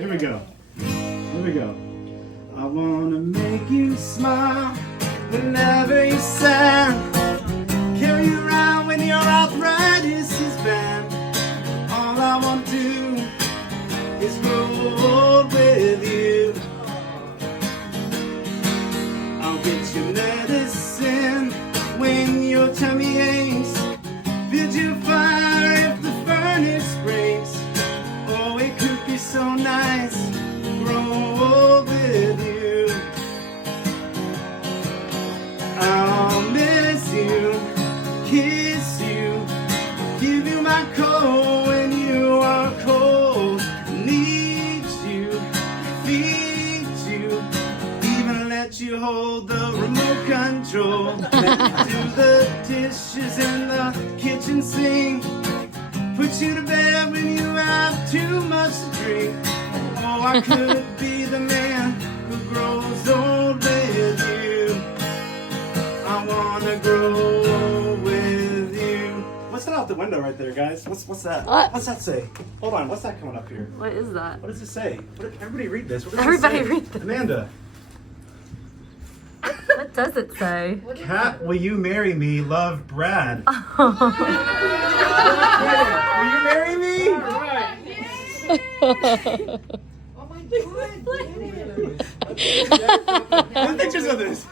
Here we go. Here we go. I wanna make you smile whenever you're sad. Carry you around when your arthritis is bad. All I want to do is grow old with you. I'll get you medicine when your tummy aches. Build you fire if the furnace breaks. Oh, it could be so nice to grow old with you. I'll miss you, kiss you, give you my coat when you are cold. Need you, feed you, even let you hold the remote control. Do the dishes in the kitchen sink. Put you to bed when you have too much to drink. Oh, I could be the man who grows old with you. I wanna grow old with you. What's that out the window right there, guys? What's that? What? What's that say? Hold on, what's that coming up here? What is that? What does it say? Everybody read this. What does Everybody it say? read this. Amanda. What does it say? Kat, will you marry me? Love, Brad. Will you marry me? Oh my God. Pictures of this.